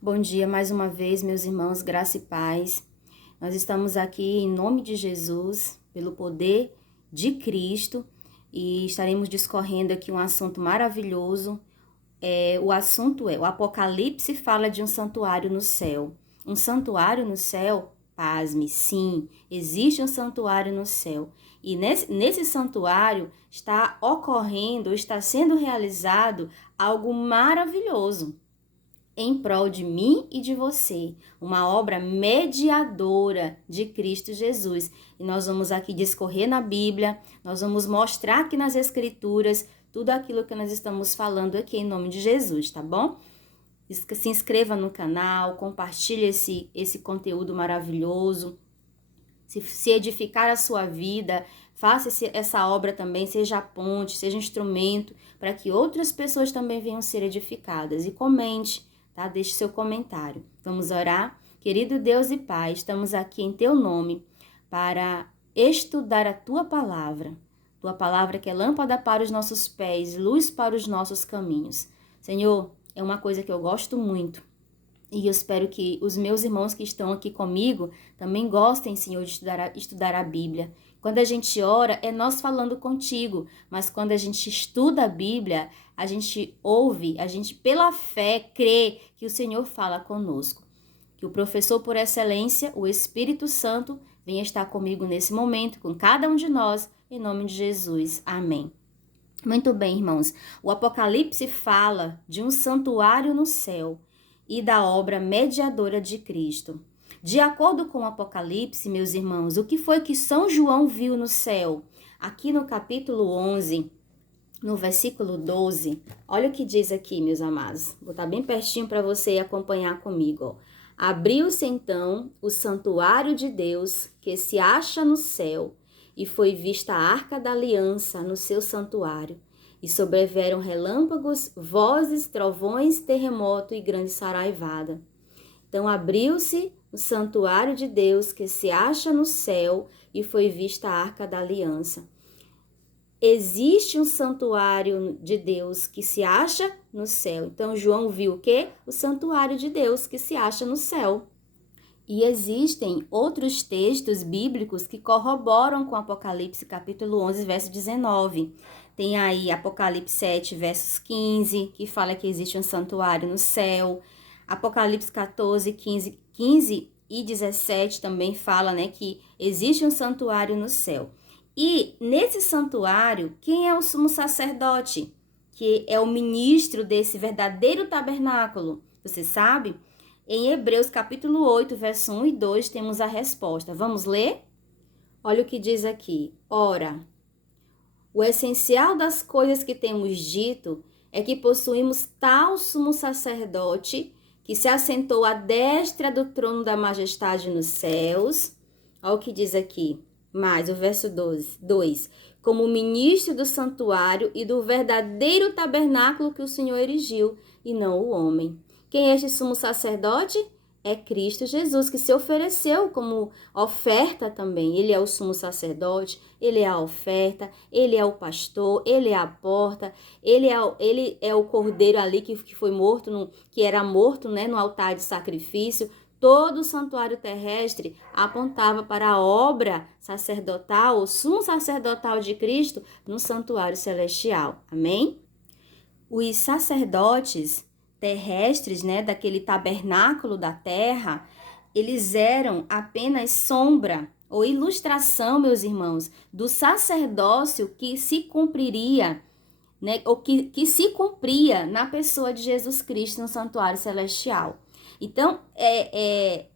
Bom dia mais uma vez, meus irmãos, graça e paz. Nós estamos aqui em nome de Jesus, pelo poder de Cristo, e estaremos discorrendo aqui um assunto maravilhoso. O assunto o Apocalipse fala de um santuário no céu. Um santuário no céu? Pasme, sim, existe um santuário no céu. E nesse santuário está sendo realizado algo maravilhoso em prol de mim e de você, uma obra mediadora de Cristo Jesus. E nós vamos aqui discorrer na Bíblia, nós vamos mostrar aqui nas Escrituras tudo aquilo que nós estamos falando aqui em nome de Jesus, tá bom? Se inscreva no canal, compartilhe esse conteúdo maravilhoso. Se edificar a sua vida, faça essa obra também, seja ponte, seja instrumento, para que outras pessoas também venham ser edificadas. E comente, tá? Deixe seu comentário. Vamos orar? Querido Deus e Pai, estamos aqui em Teu nome para estudar a Tua palavra que é lâmpada para os nossos pés, luz para os nossos caminhos. Senhor, é uma coisa que eu gosto muito. E eu espero que os meus irmãos que estão aqui comigo também gostem, Senhor, de estudar a Bíblia. Quando a gente ora, é nós falando contigo, mas quando a gente estuda a Bíblia, a gente ouve, a gente pela fé crê que o Senhor fala conosco. Que o professor por excelência, o Espírito Santo, venha estar comigo nesse momento, com cada um de nós, em nome de Jesus. Amém. Muito bem, irmãos. O Apocalipse fala de um santuário no céu e da obra mediadora de Cristo. De acordo com o Apocalipse, meus irmãos, o que foi que São João viu no céu? Aqui no capítulo 11, no versículo 12, olha o que diz aqui, meus amados. Vou botar bem pertinho para você acompanhar comigo. Abriu-se então o santuário de Deus que se acha no céu, e foi vista a arca da aliança no seu santuário. E sobreveram relâmpagos, vozes, trovões, terremoto e grande saraivada. Então abriu-se o santuário de Deus que se acha no céu e foi vista a arca da aliança. Existe um santuário de Deus que se acha no céu. Então João viu o quê? O santuário de Deus que se acha no céu. E existem outros textos bíblicos que corroboram com Apocalipse capítulo 11, verso 19. Tem aí Apocalipse 7, versos 15, que fala que existe um santuário no céu. Apocalipse 14, 15 e 17 também fala, né, que existe um santuário no céu. E nesse santuário, quem é o sumo sacerdote? Que é o ministro desse verdadeiro tabernáculo. Você sabe? Em Hebreus capítulo 8, verso 1 e 2, temos a resposta. Vamos ler? Olha o que diz aqui. Ora, o essencial das coisas que temos dito é que possuímos tal sumo sacerdote que se assentou à destra do trono da majestade nos céus. Olha o que diz aqui. Mais o verso 2. Como ministro do santuário e do verdadeiro tabernáculo que o Senhor erigiu, e não o homem. Quem é este sumo sacerdote? É Cristo Jesus, que se ofereceu como oferta também. Ele é o sumo sacerdote, ele é a oferta, ele é o pastor, ele é a porta, ele é o cordeiro ali que foi morto, que era morto, né, no altar de sacrifício. Todo o santuário terrestre apontava para a obra sacerdotal, o sumo sacerdotal de Cristo no santuário celestial. Amém? Os sacerdotes terrestres, né, daquele tabernáculo da terra, eles eram apenas sombra ou ilustração, meus irmãos, do sacerdócio que se cumpriria, né, ou que se cumpria na pessoa de Jesus Cristo no santuário celestial. Então, é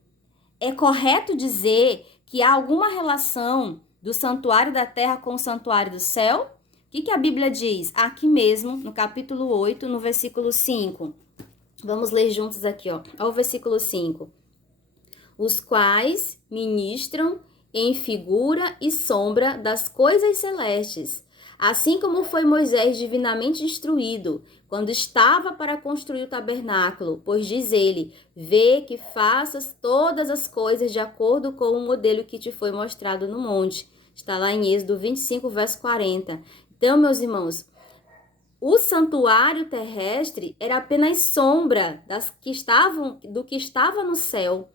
correto dizer que há alguma relação do santuário da terra com o santuário do céu? O que a Bíblia diz? Aqui mesmo, no capítulo 8, no versículo 5. Vamos ler juntos aqui, ó. Olha o versículo 5. Os quais ministram em figura e sombra das coisas celestes, assim como foi Moisés divinamente instruído, quando estava para construir o tabernáculo, pois diz ele, vê que faças todas as coisas de acordo com o modelo que te foi mostrado no monte. Está lá em Êxodo 25, verso 40. Então, meus irmãos, o santuário terrestre era apenas sombra do que estava no céu.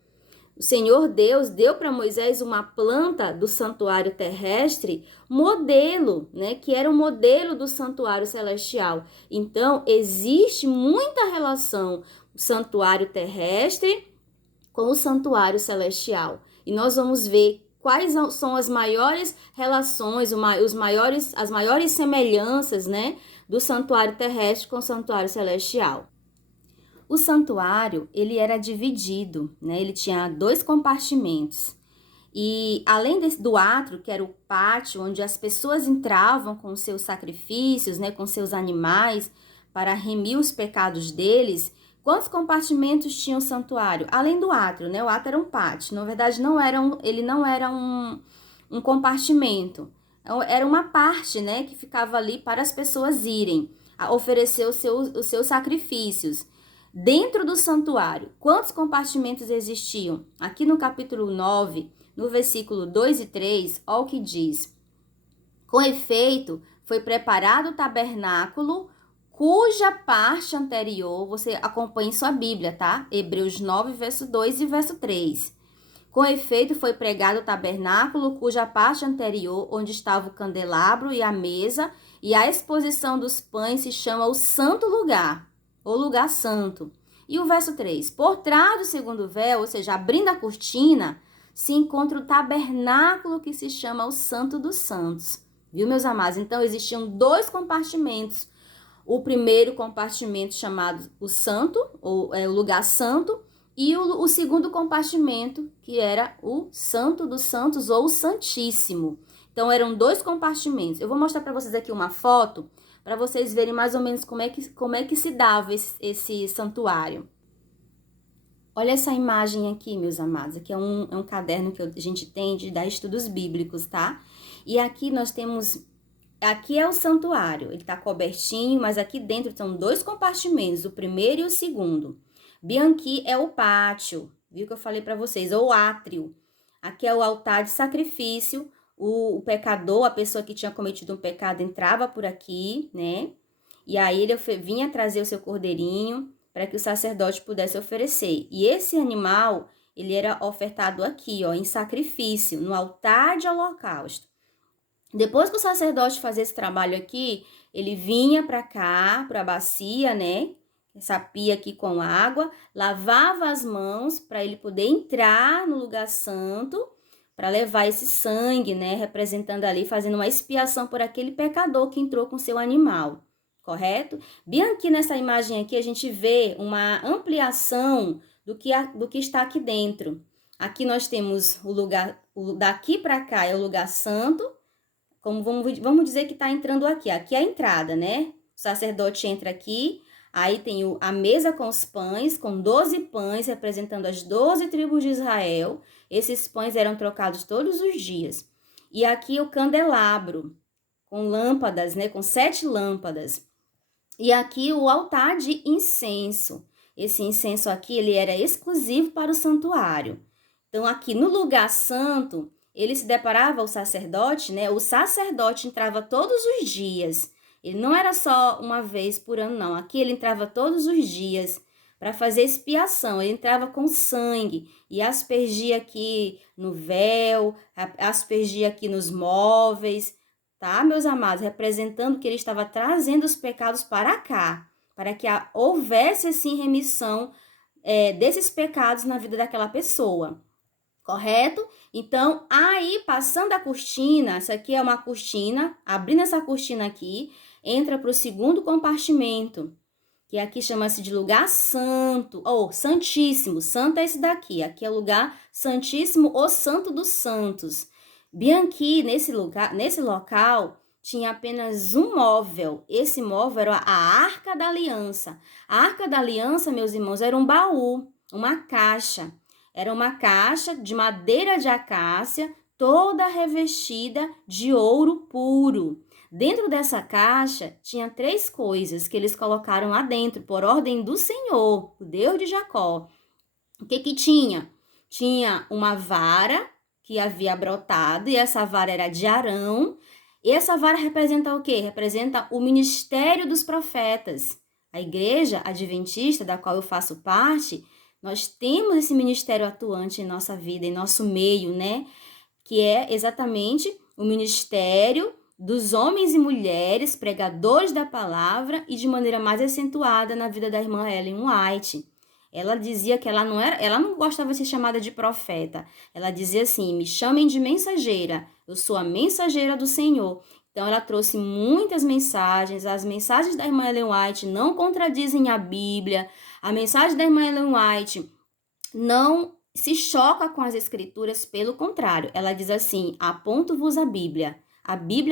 O Senhor Deus deu para Moisés uma planta do santuário terrestre, modelo, né, que era o modelo do santuário celestial. Então, existe muita relação do santuário terrestre com o santuário celestial. E nós vamos ver quais são as maiores relações, as maiores semelhanças, né, do santuário terrestre com o santuário celestial. O santuário, ele era dividido, né? Ele tinha 2 compartimentos. E além do átrio, que era o pátio, onde as pessoas entravam com seus sacrifícios, né, com seus animais, para remir os pecados deles, quantos compartimentos tinha o santuário? Além do átrio, né? O átrio era um pátio. Na verdade, ele não era um compartimento. Era uma parte, né, que ficava ali para as pessoas irem a oferecer os seus sacrifícios. Dentro do santuário, quantos compartimentos existiam? Aqui no capítulo 9, no versículo 2 e 3, olha o que diz. Com efeito, foi preparado o tabernáculo, cuja parte anterior, você acompanha em sua Bíblia, tá? Hebreus 9, verso 2 e verso 3. Com efeito, foi pregado o tabernáculo, cuja parte anterior, onde estava o candelabro e a mesa, e a exposição dos pães se chama o santo lugar, ou lugar santo. E o verso 3, por trás do segundo véu, ou seja, abrindo a cortina, se encontra o tabernáculo que se chama o Santo dos Santos. Viu, meus amados? Então, existiam 2 compartimentos. O primeiro compartimento chamado o santo, ou o lugar santo, e o segundo compartimento, que era o Santo dos Santos, ou o Santíssimo. Então, eram 2 compartimentos. Eu vou mostrar para vocês aqui uma foto, para vocês verem mais ou menos como é que se dava esse santuário. Olha essa imagem aqui, meus amados. Aqui é um caderno que a gente tem de dar estudos bíblicos, tá? E aqui nós temos... Aqui é o santuário. Ele tá cobertinho, mas aqui dentro são 2 compartimentos, o primeiro e o segundo. Bem aqui é o pátio, viu que eu falei para vocês? Ou átrio. Aqui é o altar de sacrifício. O pecador, a pessoa que tinha cometido um pecado, entrava por aqui, né? E aí ele vinha trazer o seu cordeirinho para que o sacerdote pudesse oferecer. E esse animal, ele era ofertado aqui, ó, em sacrifício, no altar de holocausto. Depois que o sacerdote fazia esse trabalho aqui, ele vinha para cá, para a bacia, né? Essa pia aqui com água, lavava as mãos para ele poder entrar no lugar santo, para levar esse sangue, né? Representando ali, fazendo uma expiação por aquele pecador que entrou com seu animal. Correto? Bem aqui nessa imagem aqui, a gente vê uma ampliação do que está aqui dentro. Aqui nós temos o lugar, daqui para cá é o lugar santo, como vamos dizer que está entrando aqui. Aqui é a entrada, né? O sacerdote entra aqui, aí tem a mesa com os pães, com 12 pães, representando as 12 tribos de Israel. Esses pães eram trocados todos os dias. E aqui o candelabro, com lâmpadas, né? Com 7 lâmpadas. E aqui o altar de incenso. Esse incenso aqui, ele era exclusivo para o santuário. Então, aqui no lugar santo, ele se deparava o sacerdote, né? O sacerdote entrava todos os dias. Ele não era só uma vez por ano, não. Aqui ele entrava todos os dias para fazer expiação. Ele entrava com sangue e aspergia aqui no véu, aspergia aqui nos móveis, tá, meus amados? Representando que ele estava trazendo os pecados para cá, para que houvesse, assim, remissão desses pecados na vida daquela pessoa. Correto? Então, aí, passando a cortina, essa aqui é uma cortina, abrindo essa cortina aqui, entra para o segundo compartimento, que aqui chama-se de lugar santo, ou santíssimo. Santo é esse daqui, aqui é o lugar santíssimo, ou santo dos santos. Bem aqui, nesse local, tinha apenas um móvel. Esse móvel era a Arca da Aliança. A Arca da Aliança, meus irmãos, era um baú, uma caixa. Era uma caixa de madeira de acácia, toda revestida de ouro puro. Dentro dessa caixa, tinha 3 coisas que eles colocaram lá dentro, por ordem do Senhor, o Deus de Jacó. O que tinha? Tinha uma vara que havia brotado, e essa vara era de Arão, E essa vara representa o quê? Representa o ministério dos profetas. A igreja adventista, da qual eu faço parte, nós temos esse ministério atuante em nossa vida, em nosso meio, né? Que é exatamente o ministério dos homens e mulheres, pregadores da palavra e de maneira mais acentuada na vida da irmã Ellen White. Ela dizia que ela não gostava de ser chamada de profeta. Ela dizia assim: me chamem de mensageira, eu sou a mensageira do Senhor. Então ela trouxe muitas mensagens. As mensagens da irmã Ellen White não contradizem a Bíblia. A mensagem da irmã Ellen White não se choca com as escrituras, pelo contrário, ela diz assim: aponto-vos a Bíblia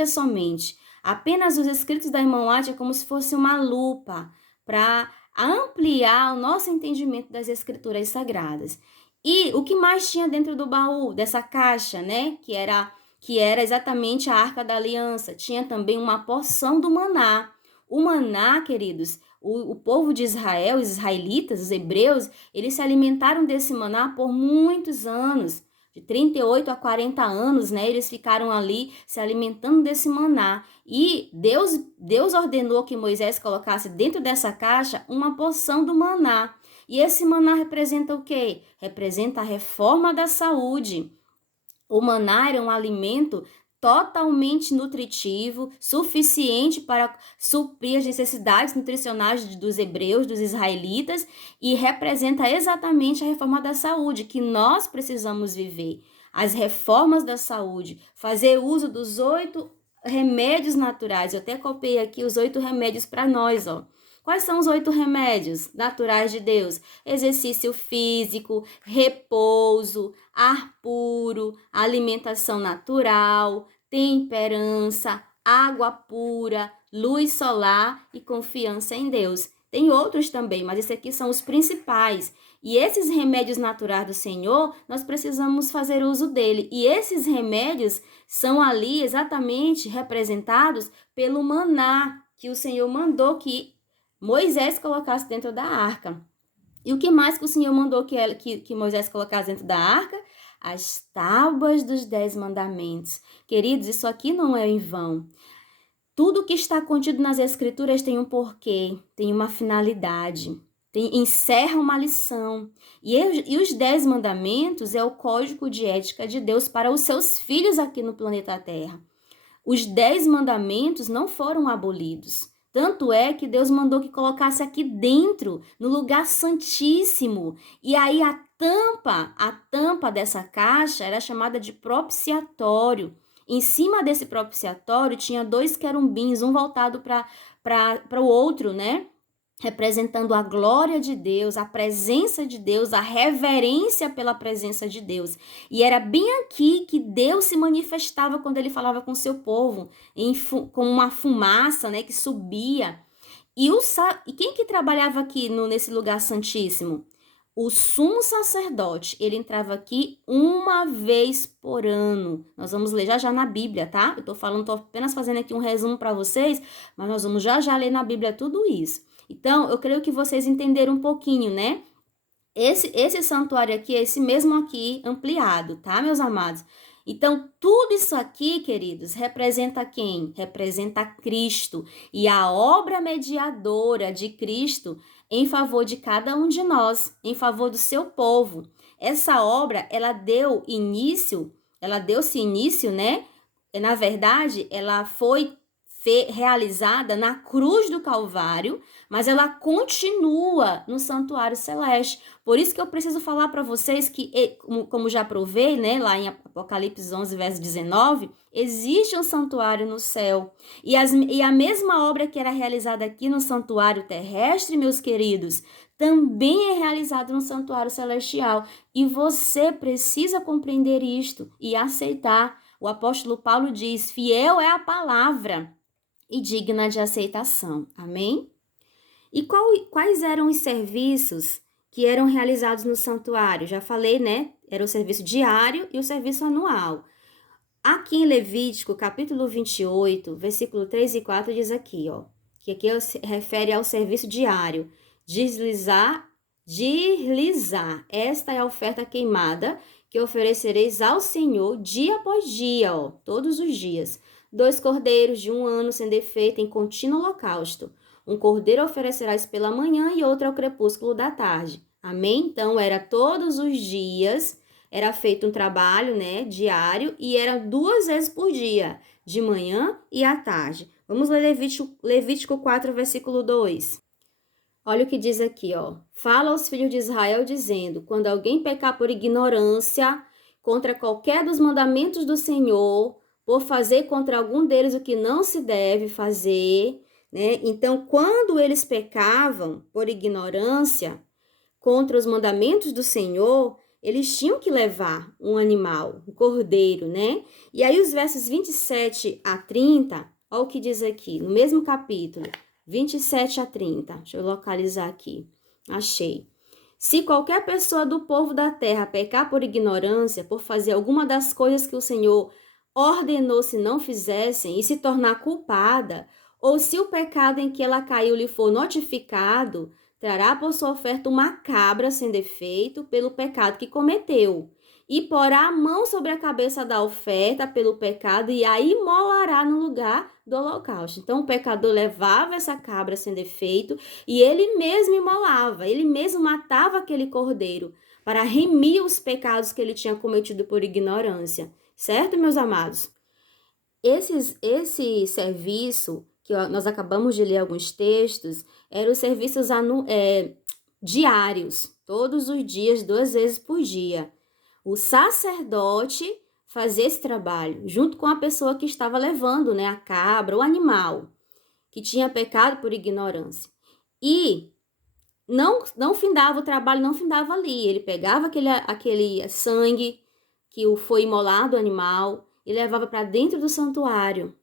somente. Apenas os escritos da irmã White é como se fosse uma lupa para ampliar o nosso entendimento das escrituras sagradas. E o que mais tinha dentro do baú, dessa caixa, né? Que era exatamente a Arca da Aliança. Tinha também uma porção do maná. O maná, queridos, o povo de Israel, os israelitas, os hebreus, eles se alimentaram desse maná por muitos anos. De 38 a 40 anos, né? Eles ficaram ali se alimentando desse maná. E Deus ordenou que Moisés colocasse dentro dessa caixa uma porção do maná. E esse maná representa o quê? Representa a reforma da saúde. O maná era um alimento totalmente nutritivo, suficiente para suprir as necessidades nutricionais dos hebreus, dos israelitas, e representa exatamente a reforma da saúde que nós precisamos viver. As reformas da saúde, fazer uso dos 8 remédios naturais. Eu até copiei aqui os 8 remédios para nós, ó. Quais são os 8 remédios naturais de Deus? Exercício físico, repouso, ar puro, alimentação natural, temperança, água pura, luz solar e confiança em Deus. Tem outros também, mas esses aqui são os principais. E esses remédios naturais do Senhor, nós precisamos fazer uso dele. E esses remédios são ali exatamente representados pelo maná que o Senhor mandou que Moisés colocasse dentro da arca. E o que mais que o Senhor mandou que Moisés colocasse dentro da arca? As tábuas dos 10 mandamentos. Queridos, isso aqui não é em vão. Tudo que está contido nas Escrituras tem um porquê, tem uma finalidade, encerra uma lição. E os 10 mandamentos é o código de ética de Deus para os seus filhos aqui no planeta Terra. Os 10 mandamentos não foram abolidos. Tanto é que Deus mandou que colocasse aqui dentro, no lugar santíssimo. E aí a tampa dessa caixa era chamada de propiciatório. Em cima desse propiciatório tinha 2 querubins, um voltado para o outro, né? Representando a glória de Deus, a presença de Deus, a reverência pela presença de Deus. E era bem aqui que Deus se manifestava quando ele falava com seu povo, com uma fumaça, né, que subia. E quem que trabalhava aqui nesse lugar santíssimo? O sumo sacerdote, ele entrava aqui uma vez por ano. Nós vamos ler já na Bíblia, tá? Eu tô apenas fazendo aqui um resumo para vocês, mas nós vamos já ler na Bíblia tudo isso. Então, eu creio que vocês entenderam um pouquinho, né? Esse santuário aqui é esse mesmo aqui ampliado, tá, meus amados? Então, tudo isso aqui, queridos, representa quem? Representa Cristo e a obra mediadora de Cristo em favor de cada um de nós, em favor do seu povo. Essa obra, ela deu-se início, né? Na verdade, ela foi realizada na cruz do Calvário, mas ela continua no santuário celeste. Por isso que eu preciso falar para vocês que, como já provei, né, lá em Apocalipse 11, verso 19, existe um santuário no céu. E a mesma obra que era realizada aqui no santuário terrestre, meus queridos, também é realizada no santuário celestial. E você precisa compreender isto e aceitar. O apóstolo Paulo diz: fiel é a palavra e digna de aceitação. Amém? E quais eram os serviços que eram realizados no santuário? Já falei, né? Era o serviço diário e o serviço anual. Aqui em Levítico, capítulo 28, versículo 3 e 4, diz aqui, ó, que aqui refere ao serviço diário. Deslizar, esta é a oferta queimada que oferecereis ao Senhor dia após dia, ó, todos os dias. 2 cordeiros de 1 ano sem defeito em contínuo holocausto. Um cordeiro oferecerás pela manhã e outro ao crepúsculo da tarde. Amém? Então, era todos os dias, era feito um trabalho, né, diário, e era 2 vezes por dia, de manhã e à tarde. Vamos ler Levítico 4, versículo 2. Olha o que diz aqui, ó. Fala aos filhos de Israel dizendo: quando alguém pecar por ignorância contra qualquer dos mandamentos do Senhor, por fazer contra algum deles o que não se deve fazer, né? Então, quando eles pecavam por ignorância contra os mandamentos do Senhor, eles tinham que levar um animal, um cordeiro, né? E aí os versos 27 a 30, olha o que diz aqui, no mesmo capítulo. 27 a 30. Deixa eu localizar aqui. Achei. Se qualquer pessoa do povo da terra pecar por ignorância, por fazer alguma das coisas que o Senhor ordenou se não fizessem e se tornar culpada, ou se o pecado em que ela caiu lhe for notificado, trará por sua oferta uma cabra sem defeito pelo pecado que cometeu. E porá a mão sobre a cabeça da oferta pelo pecado e a imolará no lugar do holocausto. Então, o pecador levava essa cabra sem defeito e ele mesmo imolava, ele mesmo matava aquele cordeiro para remir os pecados que ele tinha cometido por ignorância. Certo, meus amados? Esse serviço, que nós acabamos de ler alguns textos, eram os serviços diários, todos os dias, 2 vezes por dia. O sacerdote fazia esse trabalho, junto com a pessoa que estava levando, né, a cabra, o animal, que tinha pecado por ignorância. E não findava o trabalho, não findava ali. Ele pegava aquele sangue que foi imolado o animal e levava para dentro do santuário.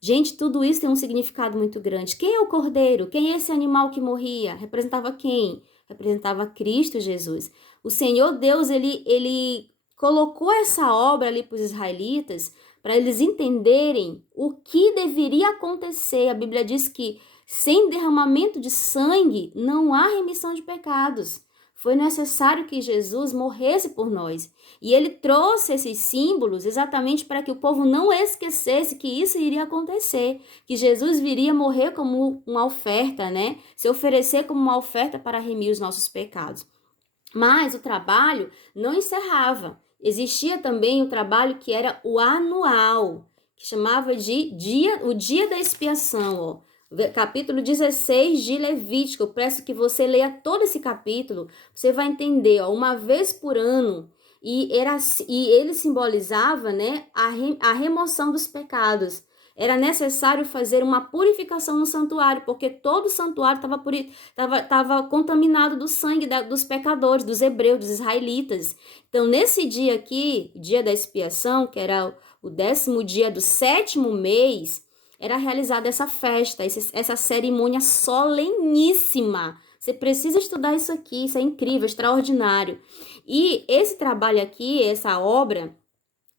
Gente, tudo isso tem um significado muito grande. Quem é o cordeiro? Quem é esse animal que morria? Representava quem? Representava Cristo Jesus. O Senhor Deus, ele colocou essa obra ali para os israelitas, para eles entenderem o que deveria acontecer. A Bíblia diz que sem derramamento de sangue não há remissão de pecados. Foi necessário que Jesus morresse por nós. E ele trouxe esses símbolos exatamente para que o povo não esquecesse que isso iria acontecer, que Jesus viria morrer como uma oferta, né? Se oferecer como uma oferta para remir os nossos pecados. Mas o trabalho não encerrava. Existia também o trabalho que era o anual, que chamava de o dia da expiação, ó. Capítulo 16 de Levítico. Eu peço que você leia todo esse capítulo. Você vai entender, ó, uma vez por ano. E ele simbolizava, né, a remoção dos pecados. Era necessário fazer uma purificação no santuário, porque todo o santuário estava contaminado do sangue dos pecadores, dos hebreus, dos israelitas. Então, nesse dia aqui, dia da expiação, que era o 10º dia do 7º mês, era realizada essa festa, essa cerimônia soleníssima. Você precisa estudar isso aqui, isso é incrível, extraordinário. E esse trabalho aqui, essa obra,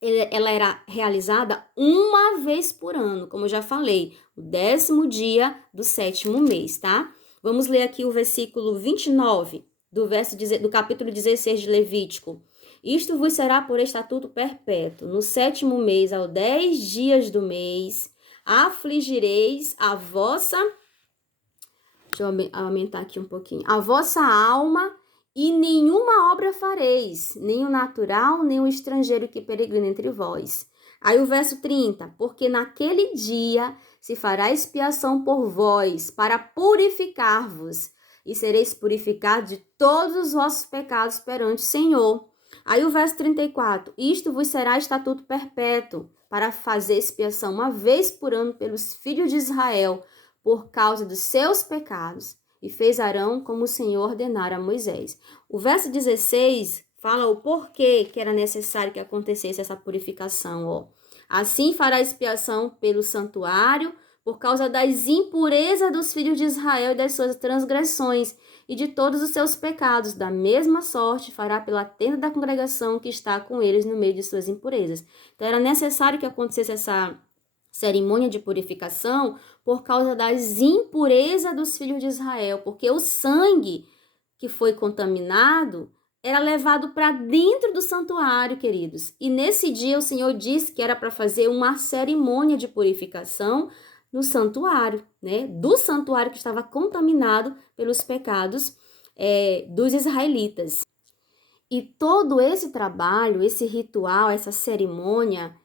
ela era realizada uma vez por ano, como eu já falei, o 10º dia do 7º mês, tá? Vamos ler aqui o versículo 29 do capítulo 16 de Levítico. Isto vos será por estatuto perpétuo. No 7º mês, aos 10 dias do mês, afligireis a vossa... Deixa eu aumentar aqui um pouquinho. A vossa alma e nenhuma obra fareis, nem o natural, nem o estrangeiro que peregrina entre vós. Aí o verso 30. Porque naquele dia se fará expiação por vós, para purificar-vos, e sereis purificados de todos os vossos pecados perante o Senhor. Aí o verso 34. Isto vos será estatuto perpétuo, para fazer expiação uma vez por ano pelos filhos de Israel, por causa dos seus pecados. E fez Arão como o Senhor ordenara a Moisés. O verso 16 fala o porquê que era necessário que acontecesse essa purificação. Ó. Assim fará expiação pelo santuário, por causa das impurezas dos filhos de Israel e das suas transgressões, e de todos os seus pecados. Da mesma sorte fará pela tenda da congregação que está com eles no meio de suas impurezas. Então era necessário que acontecesse essa cerimônia de purificação por causa das impurezas dos filhos de Israel, porque o sangue que foi contaminado era levado para dentro do santuário, queridos. E nesse dia o Senhor disse que era para fazer uma cerimônia de purificação no santuário, né? Do santuário que estava contaminado pelos pecados dos israelitas. E todo esse trabalho, esse ritual, essa cerimônia,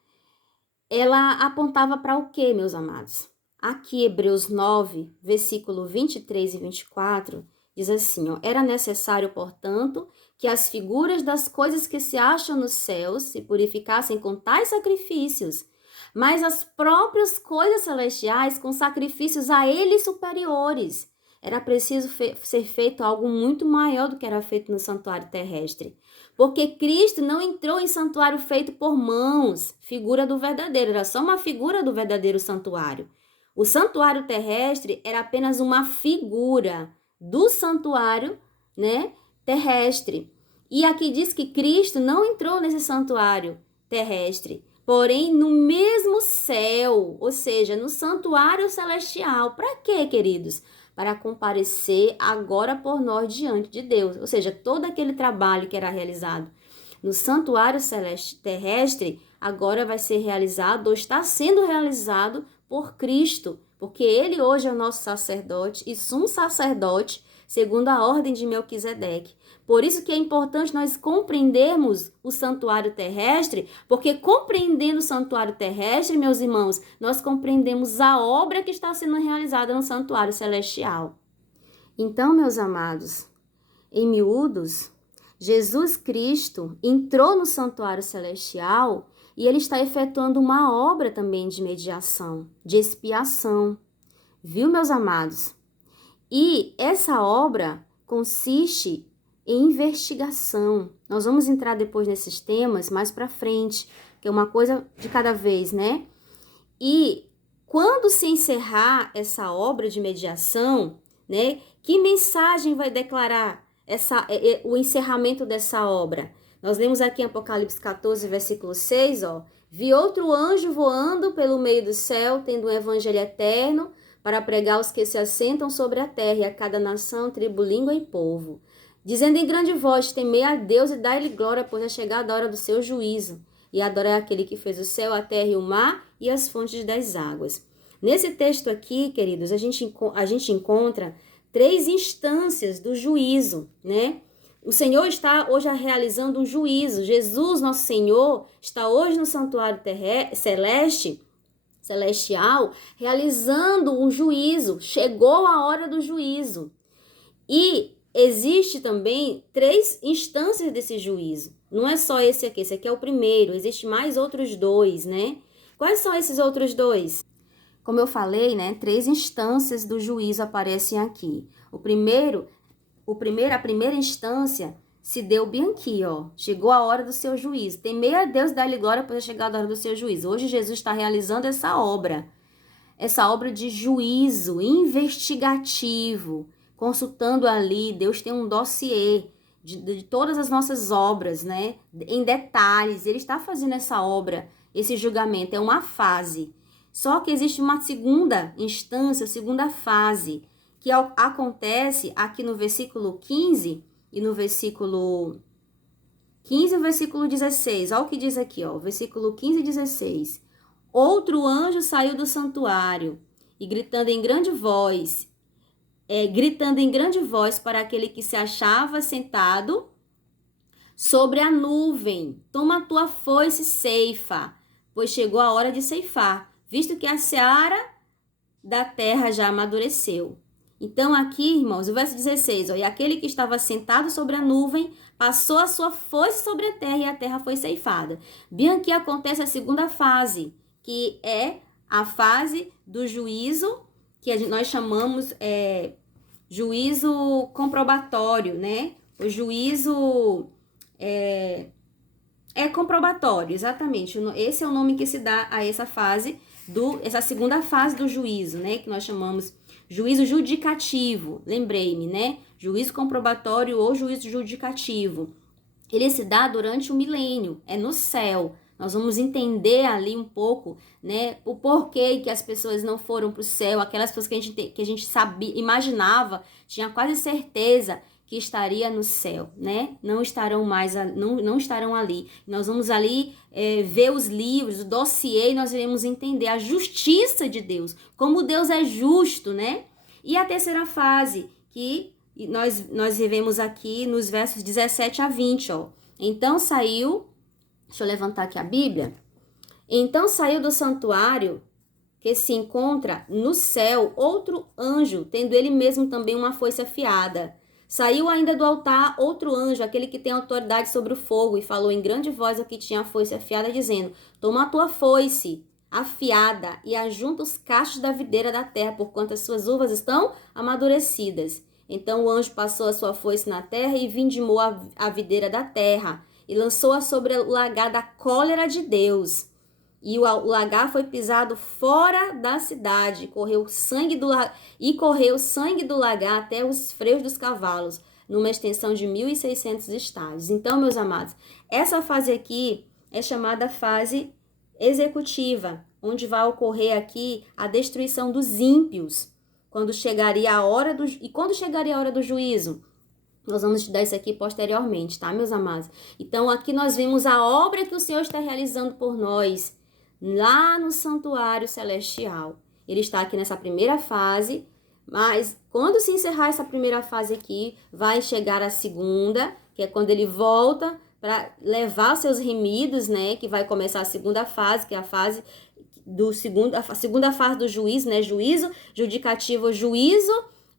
ela apontava para o quê, meus amados? Aqui, Hebreus 9, versículo 23 e 24, diz assim, ó, era necessário, portanto, que as figuras das coisas que se acham nos céus se purificassem com tais sacrifícios, mas as próprias coisas celestiais com sacrifícios a eles superiores. Era preciso ser feito algo muito maior do que era feito no santuário terrestre. Porque Cristo não entrou em santuário feito por mãos, figura do verdadeiro, era só uma figura do verdadeiro santuário. O santuário terrestre era apenas uma figura do santuário, né, terrestre. E aqui diz que Cristo não entrou nesse santuário terrestre, porém no mesmo céu, ou seja, no santuário celestial. Para quê, queridos? Para comparecer agora por nós diante de Deus. Ou seja, todo aquele trabalho que era realizado no santuário terrestre, agora vai ser realizado ou está sendo realizado por Cristo, porque ele hoje é o nosso sacerdote e sumo sacerdote, segundo a ordem de Melquisedeque. Por isso que é importante nós compreendermos o santuário terrestre, porque compreendendo o santuário terrestre, meus irmãos, nós compreendemos a obra que está sendo realizada no santuário celestial. Então, meus amados, em miúdos, Jesus Cristo entrou no santuário celestial e ele está efetuando uma obra também de mediação, de expiação. Viu, meus amados? E essa obra consiste em investigação. Nós vamos entrar depois nesses temas mais para frente, que é uma coisa de cada vez, né? E quando se encerrar essa obra de mediação, né? Que mensagem vai declarar o encerramento dessa obra? Nós lemos aqui em Apocalipse 14, versículo 6, ó. Vi outro anjo voando pelo meio do céu, tendo um evangelho eterno, para pregar aos que se assentam sobre a terra, e a cada nação, tribo, língua e povo, dizendo em grande voz, temei a Deus e dai-lhe glória, pois é chegada a hora do seu juízo, e adorai aquele que fez o céu, a terra e o mar, e as fontes das águas. Nesse texto aqui, queridos, a gente encontra 3 instâncias do juízo, né? O Senhor está hoje realizando um juízo. Jesus, nosso Senhor, está hoje no santuário celestial, realizando um juízo. Chegou a hora do juízo. E existe também 3 instâncias desse juízo. Não é só esse aqui é o primeiro. Existe mais outros 2, né? Quais são esses outros 2? Como eu falei, né? 3 instâncias do juízo aparecem aqui. A primeira instância se deu bem aqui, ó. Chegou a hora do seu juízo. Temei a Deus, dá-lhe glória, pois é chegada a hora do seu juízo. Hoje Jesus está realizando essa obra de juízo investigativo, consultando ali. Deus tem um dossiê de todas as nossas obras, né? Em detalhes. Ele está fazendo essa obra, esse julgamento. É uma fase. Só que existe uma segunda instância, segunda fase, que acontece aqui no versículo 15 e no versículo 15 e o versículo 16. Olha o que diz aqui, ó, versículo 15 e 16. Outro anjo saiu do santuário e gritando em grande voz para aquele que se achava sentado sobre a nuvem: toma a tua foice e ceifa, pois chegou a hora de ceifar, visto que a seara da terra já amadureceu. Então aqui, irmãos, o verso 16, ó, e aquele que estava sentado sobre a nuvem passou a sua foice sobre a terra e a terra foi ceifada. Bem aqui acontece a segunda fase, que é a fase do juízo, que nós chamamos juízo comprobatório, né? O juízo comprobatório, exatamente. Esse é o nome que se dá a essa fase, essa segunda fase do juízo, né? Que nós chamamos juízo judicativo. Lembrei-me, né? Juízo comprobatório ou juízo judicativo. Ele se dá durante o milênio, é no céu. Nós vamos entender ali um pouco, né? O porquê que as pessoas não foram para o céu, aquelas pessoas que a gente sabia, imaginava, tinha quase certeza que estaria no céu, né? Não estarão mais, não estarão ali. Nós vamos ali ver os livros, o dossiê, e nós iremos entender a justiça de Deus, como Deus é justo, né? E a terceira fase, que nós vivemos aqui nos versos 17 a 20, ó. Então saiu, deixa eu levantar aqui a Bíblia. Então saiu do santuário que se encontra no céu outro anjo, tendo ele mesmo também uma foice afiada. Saiu ainda do altar outro anjo, aquele que tem autoridade sobre o fogo, e falou em grande voz ao que tinha a foice afiada, dizendo: toma a tua foice afiada e ajunta os cachos da videira da terra, porquanto as suas uvas estão amadurecidas. Então o anjo passou a sua foice na terra e vindimou a videira da terra, e lançou-a sobre o lagar da cólera de Deus. E o lagar foi pisado fora da cidade, correu sangue do lagar até os freios dos cavalos, numa extensão de 1.600 estádios. Então, meus amados, essa fase aqui é chamada fase executiva, onde vai ocorrer aqui a destruição dos ímpios, quando chegaria a hora do juízo. Nós vamos estudar isso aqui posteriormente, tá, meus amados? Então, aqui nós vemos a obra que o Senhor está realizando por nós, lá no santuário celestial. Ele está aqui nessa primeira fase, mas quando se encerrar essa primeira fase aqui, vai chegar a segunda, que é quando ele volta para levar seus remidos, né? Que vai começar a segunda fase, que é a fase a segunda fase do juízo, né? Juízo judicativo, juízo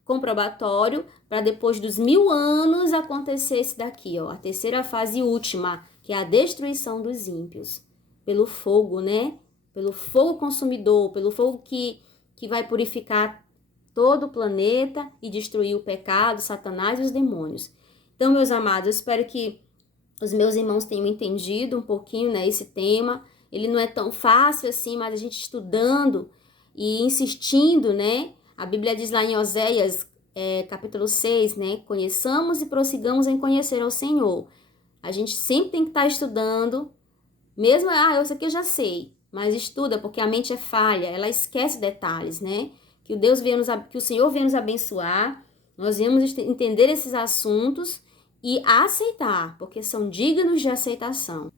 comprobatório, para depois dos 1000 anos acontecer esse daqui, ó, a terceira fase última, que é a destruição dos ímpios. Pelo fogo, né? Pelo fogo consumidor, pelo fogo que vai purificar todo o planeta e destruir o pecado, Satanás e os demônios. Então, meus amados, eu espero que os meus irmãos tenham entendido um pouquinho, né, esse tema. Ele não é tão fácil assim, mas a gente estudando e insistindo, né? A Bíblia diz lá em Oséias, capítulo 6, né? Conheçamos e prossigamos em conhecer ao Senhor. A gente sempre tem que estar estudando. Mesmo, isso aqui eu já sei, mas estuda, porque a mente é falha, ela esquece detalhes, né? Que o Senhor venha nos abençoar, nós venhamos entender esses assuntos e aceitar, porque são dignos de aceitação.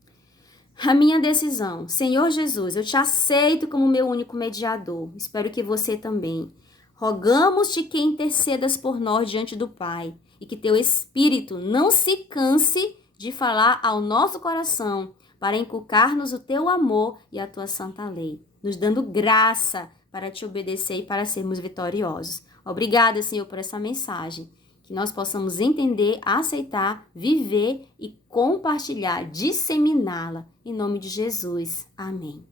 A minha decisão: Senhor Jesus, eu te aceito como meu único mediador, espero que você também. Rogamos-te que intercedas por nós diante do Pai, e que teu Espírito não se canse de falar ao nosso coração, para inculcar-nos o teu amor e a tua santa lei, nos dando graça para te obedecer e para sermos vitoriosos. Obrigada, Senhor, por essa mensagem, que nós possamos entender, aceitar, viver e compartilhar, disseminá-la. Em nome de Jesus. Amém.